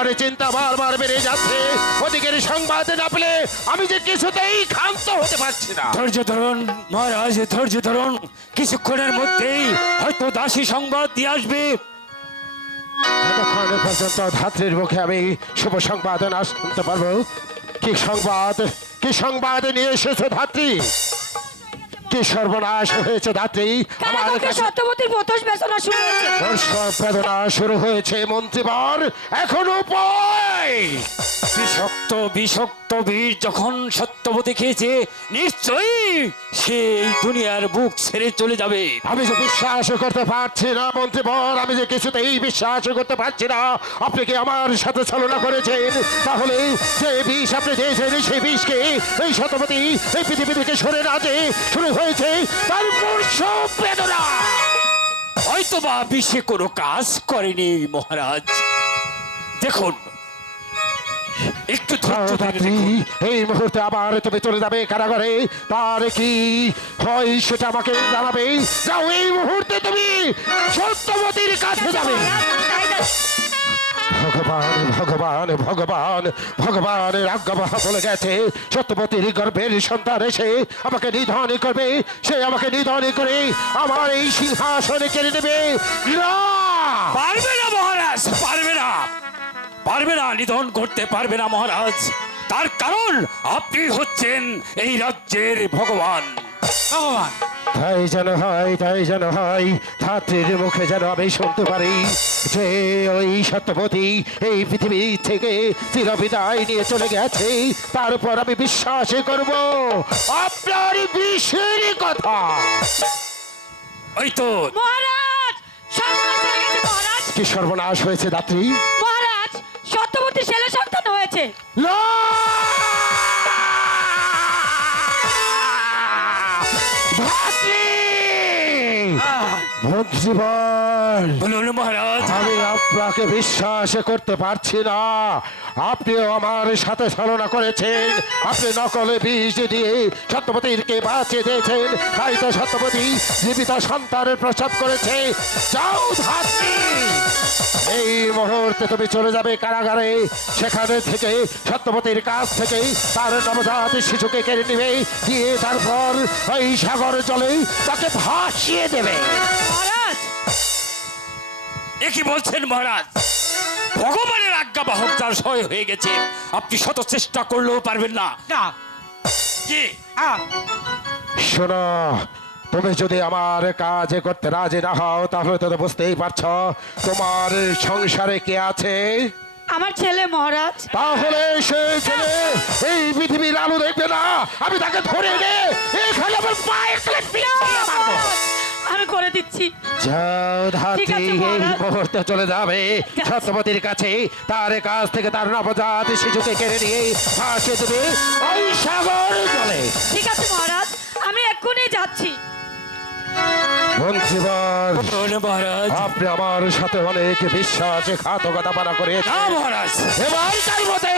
আমার চিন্তা বারবার বেড়ে যাচ্ছে। ওদিকের সংবাদ না পেলে আমি যে কিছুতেই ক্ষান্ত হতে পারছি না। ধৈর্য ধরুন মহারাজ, ধৈর্য ধরুন। কিছুক্ষণের মধ্যেই হয়তো দাসী সংবাদ দিয়ে আসবে। এতক্ষণ পর্যন্ত ধাত্রীর মুখে আমি শুভ সংবাদ না শুনতে পারবো। কি সংবাদ নিয়ে এসেছো ধাত্রী? কি সর্বনাশ হয়েছে ধাত্রী? আমার সত্যবতীর প্রতোষ বেদনা শুরু হয়েছে। প্রসব বেদনা শুরু হয়েছে মন্ত্রীবর। এখন উপায় বিষাক্ত বিষাক্ত বিষ যখন সত্যবতী খেয়েছে, নিশ্চয়ই সেই দুনিয়ার বুক ছেড়ে চলে যাবে। আমি যে বিশ্বাস করতে পারছি না মন্ত্রীবর, আমি যে কিছুতেই বিশ্বাস করতে পারছি না। আপনি কি আমার সাথে ছলনা করেছেন? তাহলে যে বিষ আপনি দিয়েছেন সেই বিষকে এই সত্যবতী এই পৃথিবী থেকে সরে না যে শুরু হয়েছে তার প্রসব বেদনা। হয়তো বা বিষে কোনো কাজ করেনি মহারাজ। দেখুন, একটু ধৈর্য ধরে দেখুন। এই মুহূর্তে আবার তুমি চলে যাবে কারাগারে। তার কি হয় সেটা আমাকে জানাবে। যাও, এই মুহূর্তে তুমি সত্যবতীর কাছে যাবে। ভগবান ভগবান ভগবান ভগবানের আজ্ঞা বলে গেছে, সত্যবতীর গর্ভের সন্তান এসে আমাকে নিধন করবে। সে আমাকে নিধন করে আমার এই সিংহাসনে কেড়ে নেবে। না, পারবে না মহারাজ, পারবে না, পারবে না, নিধন করতে পারবে না মহারাজ। তার কারণ আপনি হচ্ছেন এই রাজ্যের ভগবান। ভগবান তাই যেন হয় ধাত্রীর মুখে যেন আমি শুনতে পারি যে ওই সত্যবতী এই পৃথিবী থেকে চিরবিদায় নিয়ে চলে গেছে। তারপর আমি বিশ্বাস করব আপনার বিষের কথা। ওই তো মহারাজ, সর্বনাশ হয়ে গেছে মহারাজ। কি সর্বনাশ হয়েছে ধাত্রী? মহারাজ, সত্যবতী ছেলে সন্তান হয়েছে। বলুন মহারাজ। আমি আপনাকে বিশ্বাস করতে পারছি না। আপনিও আমার সাথে ছলনা করেছেন। আপনি নকলে বিষ দিয়ে সত্যবতীকে বাঁচিয়ে দিয়েছেন। তাই তো সত্যবতী জীবিত সন্তানের প্রসব করেছে। যাও ধাত্রী, এই মুহূর্তে তুমি চলে যাবে কারাগারে। সেখানে থেকে সত্যবতীর কাছ থেকে তার নবজাত শিশুকে কেড়ে নেবে, দিয়ে তারপর ওই সাগর জলে তাকে ভাসিয়ে দেবে। মহারাজ, এ কি বলছেন মহারাজ? ভগবানের আজ্ঞা বাহক যার সহায় হয়ে গেছে, আপনি শত চেষ্টা করলেও পারবেন না। কি? শোনো, তুমি যদি আমার কাজ করতে রাজি না হও তাহলে তো বুঝতেই পারছ তোমার সংসারে কে আছে। আমার ছেলে মহারাজ। তাহলে সে ছেলে এই পৃথিবীর আলো দেখবে না। আমি তাকে ধরে এনে এখানে আমার পায়ে ফেলে পিটিয়ে মারবো। আমি করে দিচ্ছি। যাও ধাত্রী, ঠিক আছে, এই মহারাজ। মুহূর্তে চলে যাবে সত্যবতীর কাছে। তার কাছ থেকে তার নবজাত শিশুকে কেড়ে নিয়ে ভাসিয়ে দেবে ওই সাগর জলে। ঠিক আছে মহারাজ, আমি এক্ষুনি যাচ্ছি। মন্ত্রীবর, বলুন মহারাজ। আপনি আমার সাথে অনেক বিশ্বাসঘাতকতা পানা করে না মহারাজ, এবার তার মতে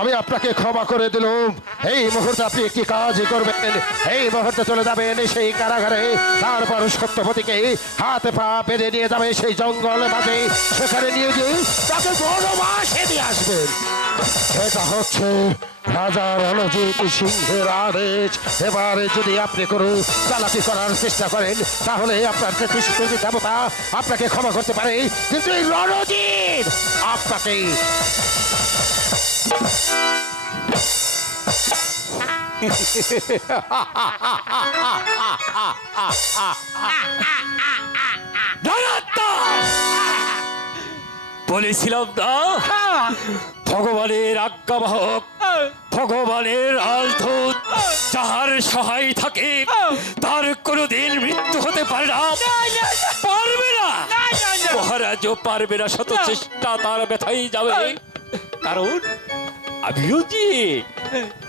আমি আপনাকে ক্ষমা করে দিলাম। এই মুহূর্তে আপনি একটি কাজ করবেন। এই মুহূর্তে চলে যাবেন সেই কারাগারে। তারপর সত্যবতীকে হাতে পা বেঁধে নিয়ে যাবে সেই জঙ্গল মাঝে। সেখানে নিয়ে গিয়ে তাকে বনবাসে দিয়ে আসবেন। এটা হচ্ছে রাজা রণজিৎ সিংহের আদেশ। এবারে যদি আপনি কোনো চালাকি করার চেষ্টা করেন তাহলে আপনার তেত্রিশটি দেবতা আপনাকে ক্ষমা করতে পারে, কিন্তু এই রণজিৎ আপনাকে বলেছিলাম না ভগবানের আজ্ঞাবাহক, ভগবানের রাজদূত যাহার সহায় থাকে তার কোনোদিন মৃত্যু হতে পারে না, পারবে না মহারাজও পারবে না। শত চেষ্টা তার ব্যথাই যাবে। কারণ আমিও যে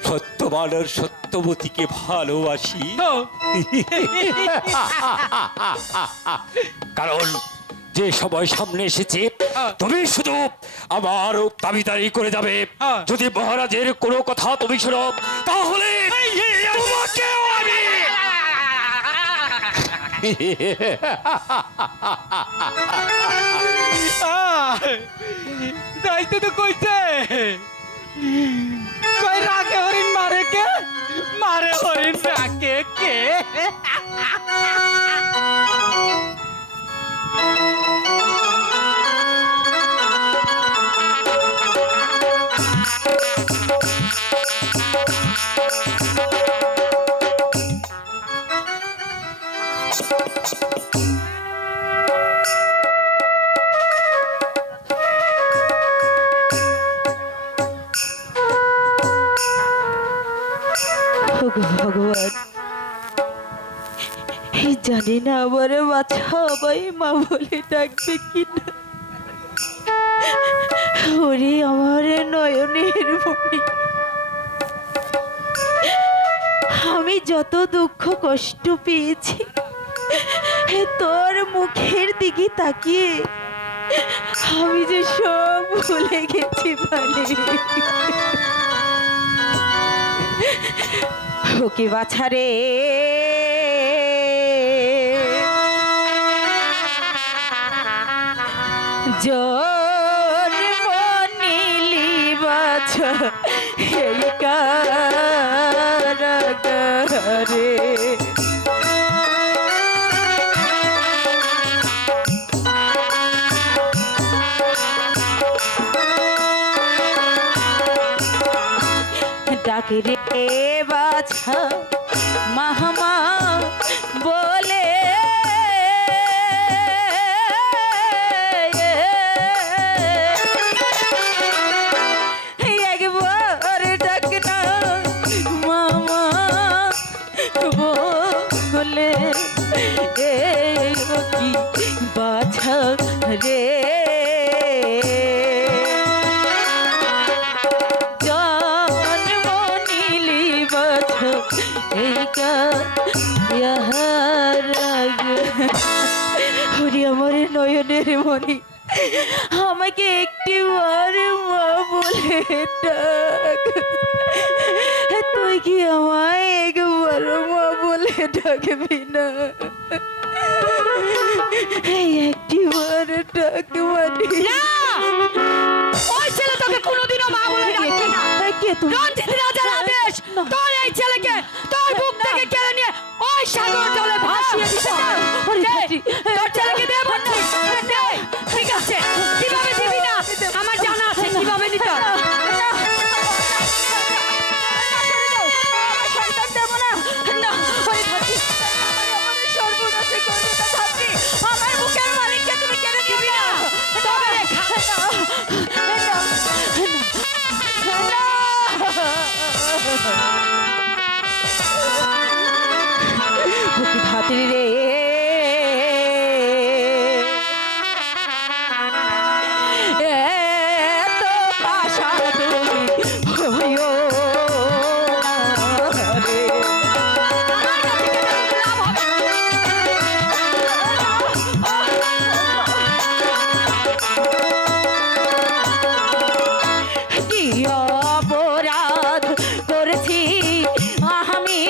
সত্যবানের সত্যবতীকে ভালোবাসি। কারণ যে সময় সামনে এসেছে তুমি শুধু আমার দাবিদারি করে যাবে। যদি মহারাজের কোনো কথা তুমি শোনো তাহলে তোমাকেও আমি কইতে তো কইতে কই রাখে হরিণ মারে কে মারে হরিণ রাখে কে ওগো ভগবান, জানি না আমার বাচ্চা সবাই মা বলে ডাকবে কিনা। ওরে আমার নয়নের মণি, আমি যত দুঃখ কষ্ট পেয়েছি তোর মুখের দিকে তাকিয়ে আমি যে সব ভুলে গেছি মানে। ওকে বাছারে জন্ম নীলি বাছা এই কারাগারে। ডাকে রে বাছা মাহমা বলে একবার ডাক না মামা বলে কি বাছা রে আমার নয়নের মনি, আমাকে একটিবার মা বলে ডাক। তুই কি আমায় একবার মা বলে ডাকবি না? একটিবার ডাক মানে না, ওই ছেলে তোকে কোনোদিনও মা বলে ডাকবে না। কে তুমি? রঞ্জিত রাজার আদেশ তোর এই ছেলেকে তোর বুক থেকে কেড়ে নিয়ে ওই সাগর জলে ভাসিয়ে দিতে হবে। তোর ছেলেকে দে বলছি, দে। ঠিক আছে, কিভাবে দিবি না আমার জানা আছে কিভাবে নিতে হবে। আমার বুকের মালিককে তুমি কেড়ে দিবি না। তবে ভাতৃ রে এত আশা তুমি হইও রে। কি অপরাধ করেছি আমি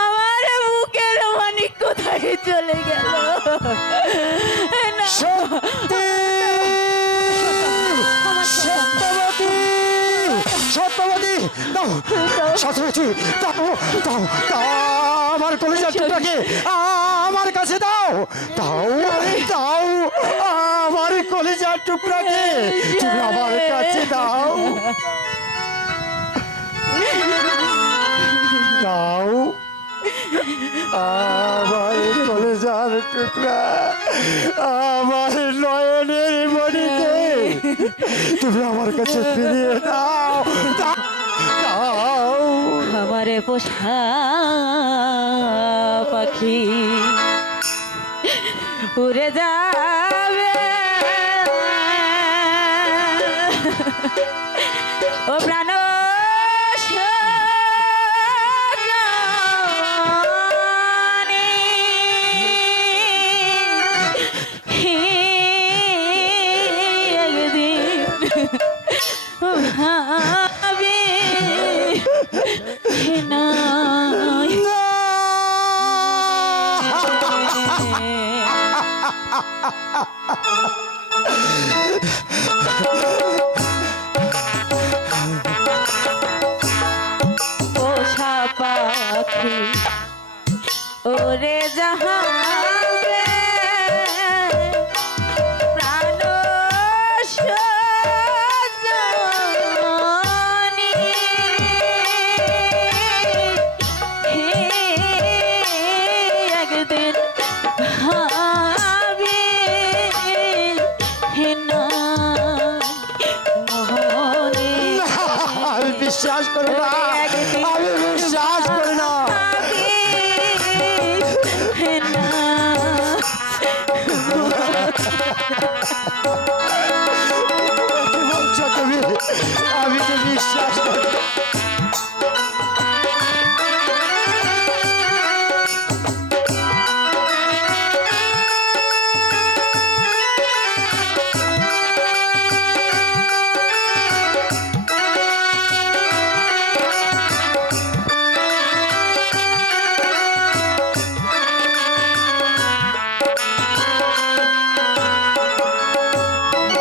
আমার বুকের মানিক কোথায় চলে গেল না সত্যি সত্যবতী সত্যবতী দাও সত্যবতী দাও দাও দাও আমার কলিজার টুকরাকে আমার কাছে দাও দাও দাও আমার কলিজার টুকরাকে তুমি আমার কাছে দাও দাও আমার কলিজার টুকরা আমার নয়নের মণিকে তুমি আমার কাছে ফিরিয়ে দাও দাও আমারে পোষা পাখি উড়ে যাবে ও প্রাণ পোষা পাখি ওরে যাহাবে প্রাণ সজনী একদিন ভাবি না মোহনে আমি বিশ্বাস করি না আমি বিশ্বাস করি না কি বলছো তুমি আমি তো বিশ্বাস করি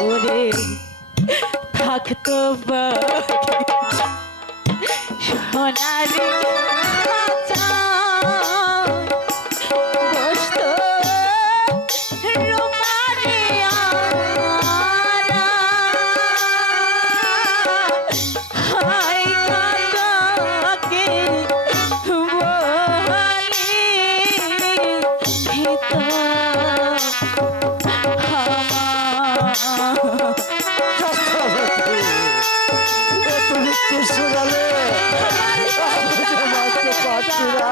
ওরে থাকতো সোনারি খাঁচা, বসতো রুমারি আরা, হায় কাটাকে বলি হিত তুমি কি শোনালে আমি যে মানতে পারছি না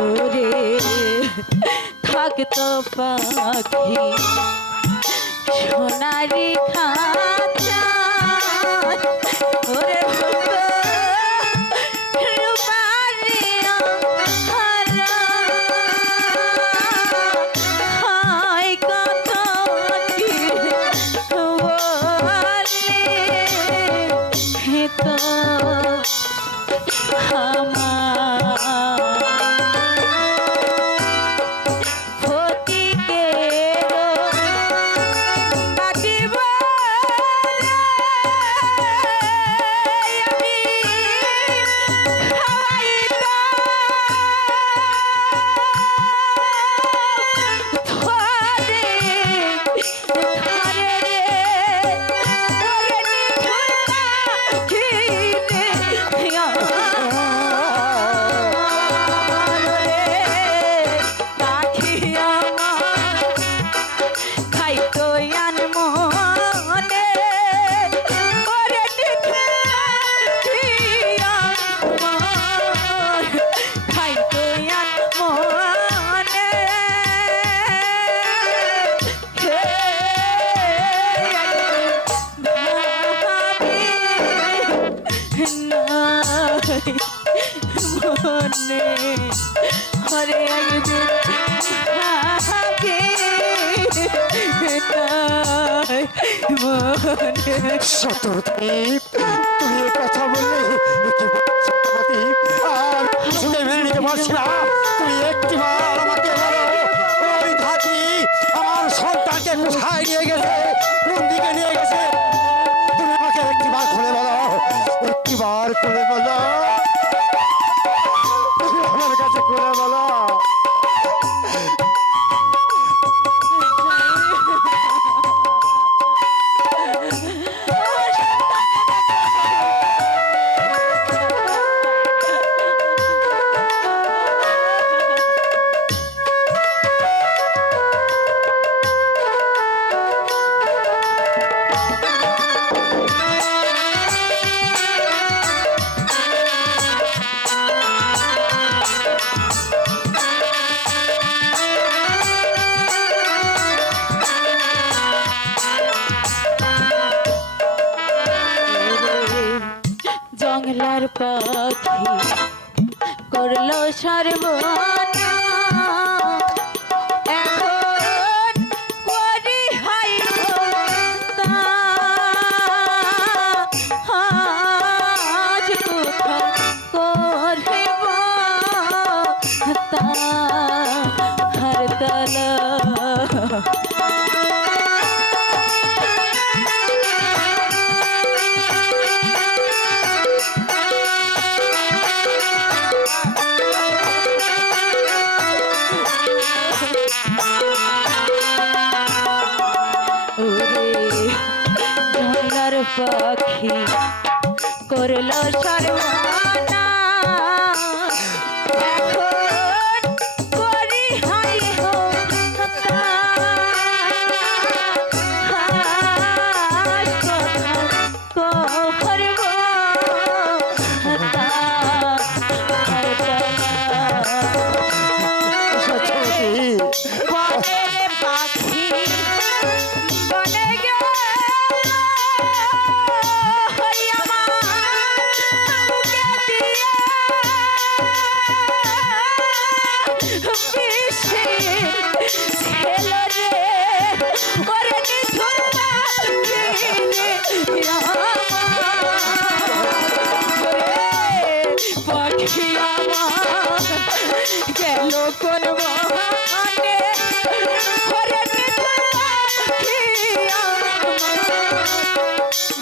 ওরে থাকতো পাখি সোনারি খাঁচা, ওরে বলতো রূপারি হারা, হায় কত কি বলি তো ফটিকের বাটি বলে হরে একদিন ভাবে নাই মনে। সত্যবতী, তুমি এই কথা বললে কি বলছো, সত্যবতী? আর শুনে মেনে নিতে পারছি না। তুমি একটিবার আমাকে বলো, ওই ধাত্রী আমার সন্তানকে কোথায় নিয়ে গেছে, কোন দিকে নিয়ে গেছে? তুমি আমাকে একটিবার খুলে বলো, একটিবার খুলে বলো, তুমি আমার কাছে খুলে বলো। জঙ্গলার পাখি করলো সর্বনাশ, এখন করি হাই আজ কোথায় করব তার তলা। পাখি করলো সর্বনাশ, এখন করি হাই পাখি বনে গেল কোন মহানে ওরে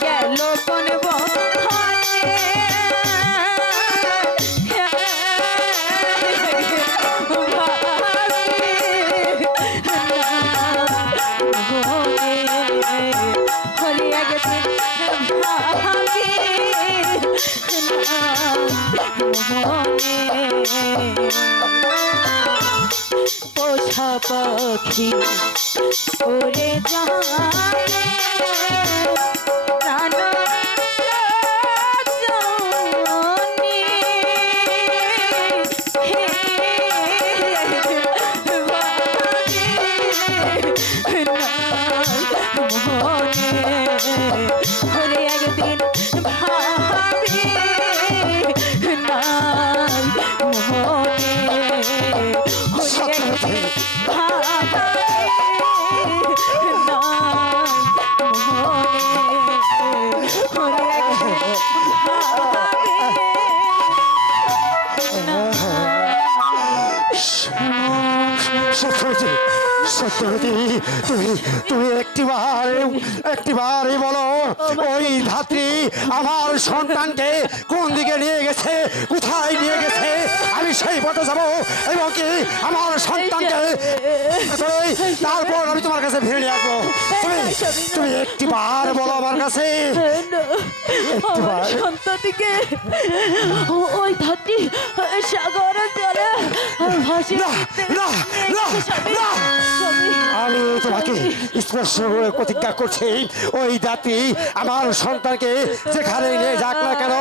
গেল কোন মহানে হরি একদিন ভাবি পোষা পাখি উড়ে যায় প্রাণ রজনী। হরে একদিন ভাবি নাই মনে, হরে একদিন ভাবি নাই মনে, হরে একদিন সত্যবতী, সত্যবতী, তুমি একটিবারই বলো, ওই ধাত্রী আমার সন্তানকে কোন দিকে নিয়ে গেছে, কোথায় নিয়ে গেছে? আমি সেই পথে যাবো এবং কি আমার সন্তানকে তারপর আমি তোমার কাছে ফিরে নিয়ে আসবো। তুমি একটিবার বলো আমার কাছে। আমার সন্তানটিকে ওই ধাত্রী সাগর জলে ভাসিয়ে না, না, না, না। আমি তোমাকে স্পর্শ করে প্রতিজ্ঞা করছি, ওই জাতি আমার সন্তানকে যেখানে নিয়ে যাক না কেন,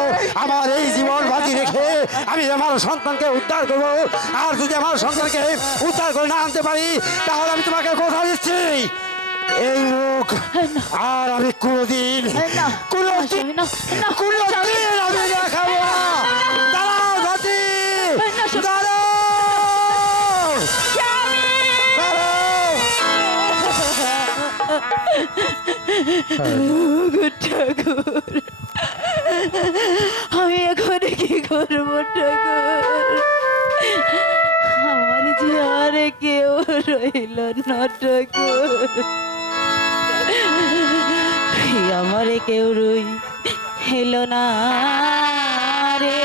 আমার এই জীবন বাজি রেখে আমি আমার সন্তানকে উদ্ধার করবো। আর যদি আমার সন্তানকে উদ্ধার করে না আনতে পারি, তাহলে আমি তোমাকে কথা দিচ্ছি, এই মুখ আর আমি কোনোদিন আমি দেখাবো না। দাঁড়াও জাতি, দাঁড়াও। গো ঠাকুর, আমি এখন কি করবো ঠাকুর? আমার যে আর কেউ রইল না ঠাকুর, আমার কেউ রইল না রে।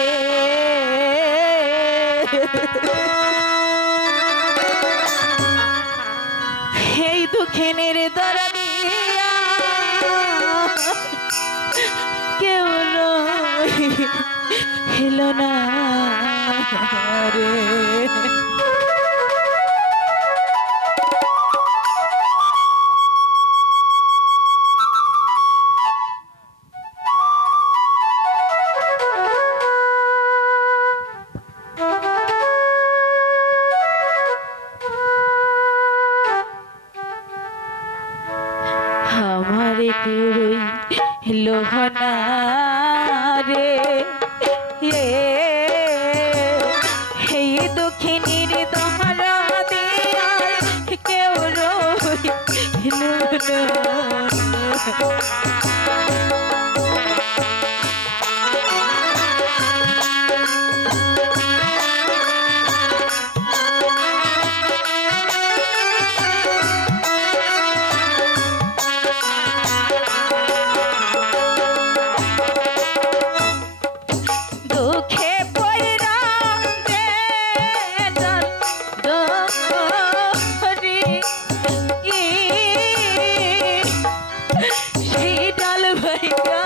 এই দুঃখিনের দ্বারা দিয়া কেউ রইল না রে। আমার কেউ রইল না রে। এই দুঃখিনীর দহরা দিয়া কেউ রইল না। দুঃখে পয়রা দে ডাল ডরি, সেই ডাল ভাইয়া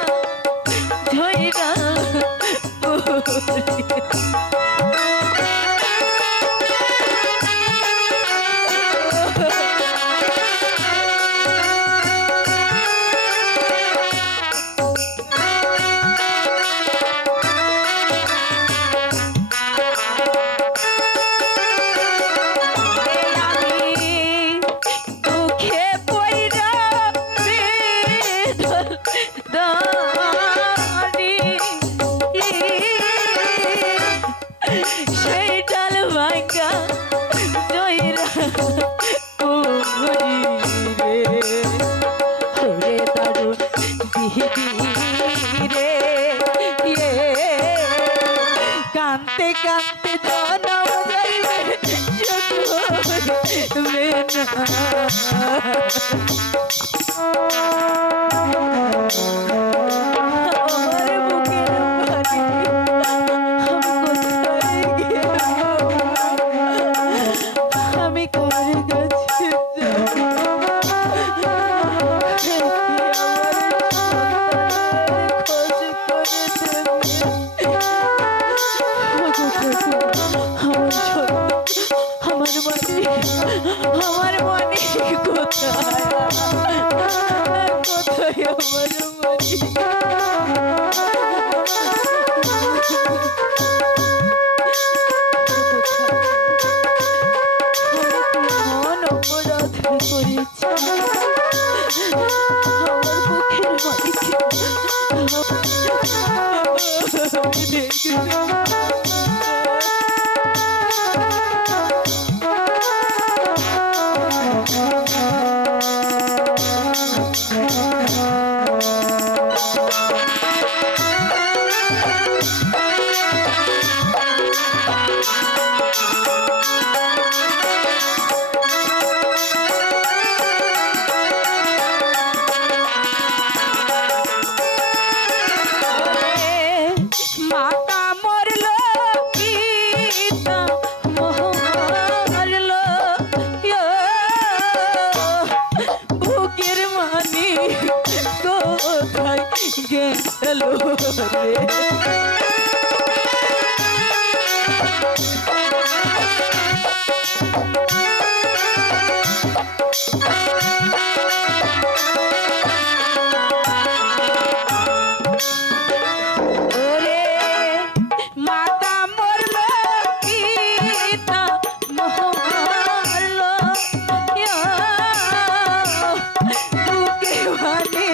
ঝইরা পড়ি। দুঃখে পয়রা বেদল দারি, সেই ডাল ভাঙ্গা জয়রা পড়ি রে। ওরে দারুণ দিদি রে, কানতে কানতে জনম যাইবে শুধু হইবে না। আমার বুকের বাড়ি আমি কোথায় গেলাম? আমি কার কাছে যাব? আমার মনে কোথায়, কোথায় আমার মনে? মন অপরাধ করেছে আমার বুকের মালিক, আমি দেখি মাতা মরল পিতা মরল, বুকের মানি কোথায় গেল রে? ওরে মাতা মরল পিতা মরল, বুকে মানে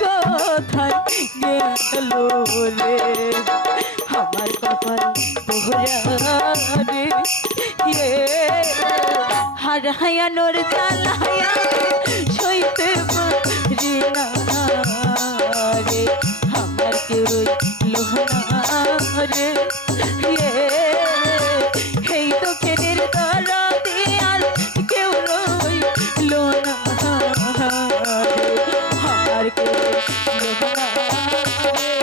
কোথায় গেল রে? আমার কপাল পোহরা রে, হারায়ানোর জ্বালায়া যাইতে পারি না রে, আমার কেউ রইল না রে। এই দুঃখের দ্বারা আর কেউ রইল না রে, আমার কেউ রইল না রে।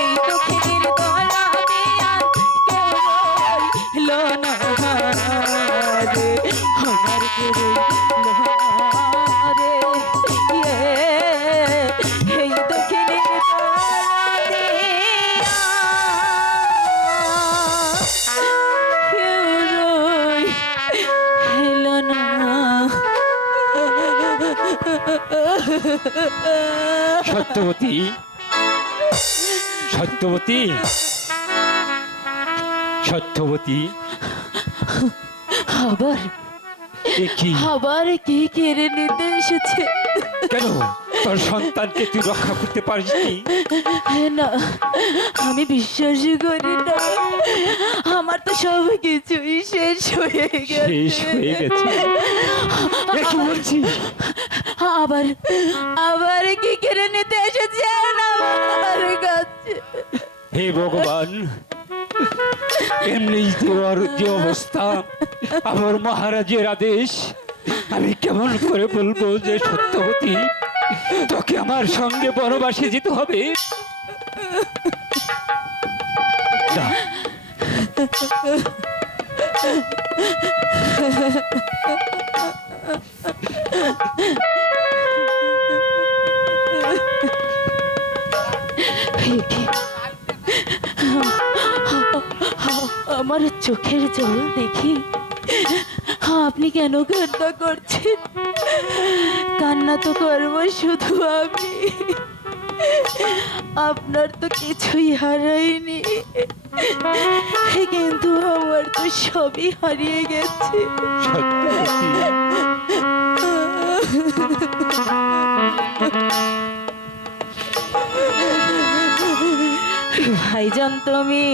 এই দুঃখের দ্বারা আর কেউ রইল না রে, আমার কেউ রইল না রে। এই দুঃখের সত্যবতী, সত্যবতী, সত্যবতী, আবার দেখি আবার কি কেড়ে নিতে এসেছে? কেন তোর সন্তানকে তুই রক্ষা করতে পারিসনি? না, আমি বিশ্বাসই করি না। আমার তো সব কিছুই শেষ হয়ে শেষ হয়ে গেছে। এ কি বলছিস? আবার আবার কি কেড়ে নিতে এসেছেন আমার কাছে? হে ভগবান, এমনি যে অবস্থা, আমার মহারাজের আদেশ, আমি কেমন করে বলবো যে সত্যবতী তোকে আমার সঙ্গে বনবাসে যেতে হবে? না, আমার চোখের জল দেখি আপনি কেন কান্না করছেন? কান্না তো করবো শুধু আমি, আপনার তো কিছুই হারাইনি, কিন্তু আমার তো সবই হারিয়ে গেছে। ভাইজান, তুমি